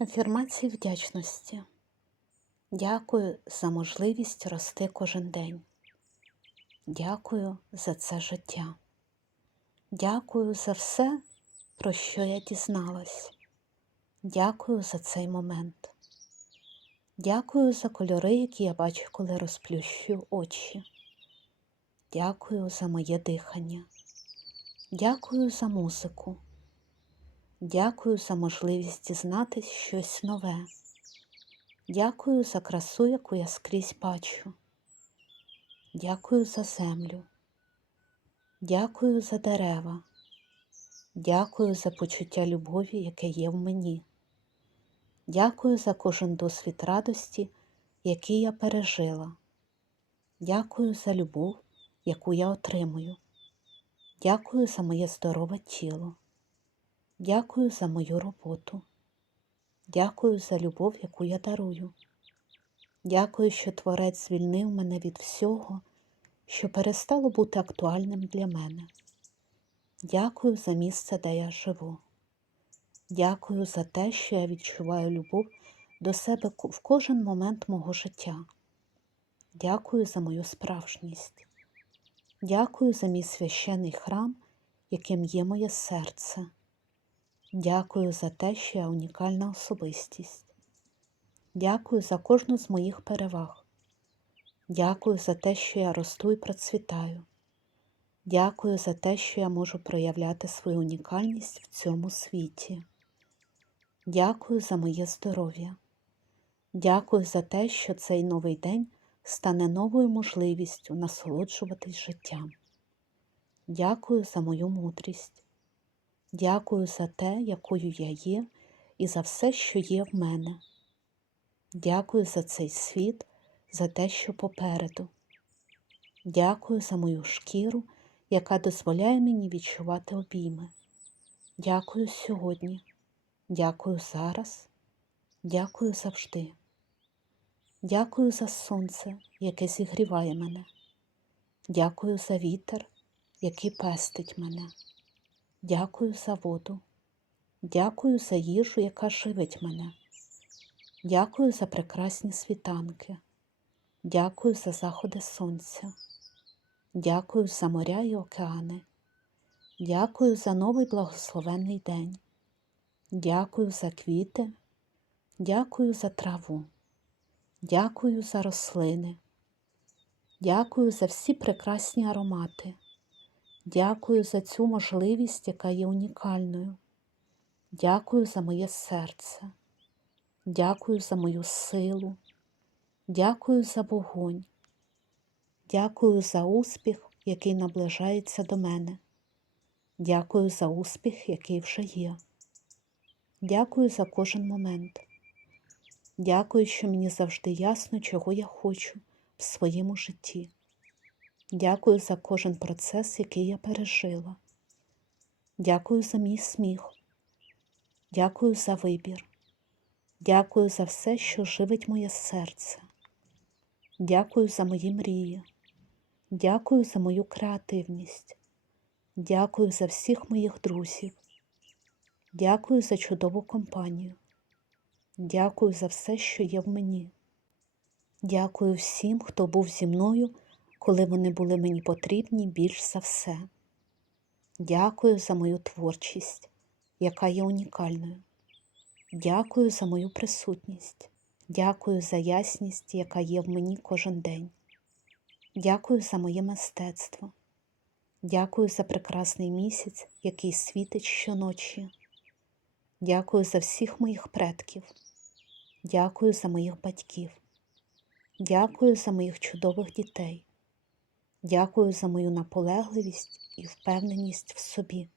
Афірмації вдячності. Дякую за можливість рости кожен день. Дякую за це життя. Дякую за все, про що я дізналась. Дякую за цей момент. Дякую за кольори, які я бачу, коли розплющую очі. Дякую за моє дихання. Дякую за музику. Дякую за можливість дізнатись щось нове. Дякую за красу, яку я скрізь бачу. Дякую за землю. Дякую за дерева. Дякую за почуття любові, яке є в мені. Дякую за кожен досвід радості, який я пережила. Дякую за любов, яку я отримую. Дякую за моє здорове тіло. Дякую за мою роботу. Дякую за любов, яку я дарую. Дякую, що Творець звільнив мене від всього, що перестало бути актуальним для мене. Дякую за місце, де я живу. Дякую за те, що я відчуваю любов до себе в кожен момент мого життя. Дякую за мою справжність. Дякую за мій священний храм, яким є моє серце. Дякую за те, що я унікальна особистість. Дякую за кожну з моїх переваг. Дякую за те, що я росту і процвітаю. Дякую за те, що я можу проявляти свою унікальність в цьому світі. Дякую за моє здоров'я. Дякую за те, що цей новий день стане новою можливістю насолоджуватись життям. Дякую за мою мудрість. Дякую за те, якою я є, і за все, що є в мене. Дякую за цей світ, за те, що попереду. Дякую за мою шкіру, яка дозволяє мені відчувати обійми. Дякую сьогодні, дякую зараз, дякую завжди. Дякую за сонце, яке зігріває мене. Дякую за вітер, який пестить мене. Дякую за воду. Дякую за їжу, яка живить мене. Дякую за прекрасні світанки. Дякую за заходи сонця. Дякую за моря і океани. Дякую за новий благословенний день. Дякую за квіти. Дякую за траву. Дякую за рослини. Дякую за всі прекрасні аромати. Дякую за цю можливість, яка є унікальною. Дякую за моє серце. Дякую за мою силу. Дякую за вогонь. Дякую за успіх, який наближається до мене. Дякую за успіх, який вже є. Дякую за кожен момент. Дякую, що мені завжди ясно, чого я хочу в своєму житті. Дякую за кожен процес, який я пережила. Дякую за мій сміх. Дякую за вибір. Дякую за все, що живить моє серце. Дякую за мої мрії. Дякую за мою креативність. Дякую за всіх моїх друзів. Дякую за чудову компанію. Дякую за все, що є в мені. Дякую всім, хто був зі мною, коли вони були мені потрібні більш за все. Дякую за мою творчість, яка є унікальною. Дякую за мою присутність. Дякую за ясність, яка є в мені кожен день. Дякую за моє мистецтво. Дякую за прекрасний місяць, який світить щоночі. Дякую за всіх моїх предків. Дякую за моїх батьків. Дякую за моїх чудових дітей. Дякую за мою наполегливість і впевненість в собі.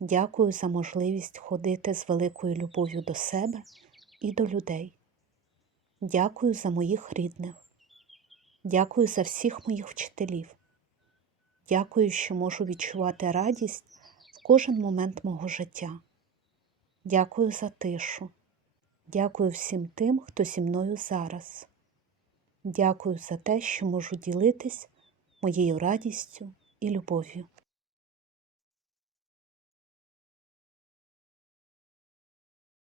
Дякую за можливість ходити з великою любов'ю до себе і до людей. Дякую за моїх рідних. Дякую за всіх моїх вчителів. Дякую, що можу відчувати радість в кожен момент мого життя. Дякую за тишу. Дякую всім тим, хто зі мною зараз. Дякую за те, що можу ділитись моєю радістю і любов'ю.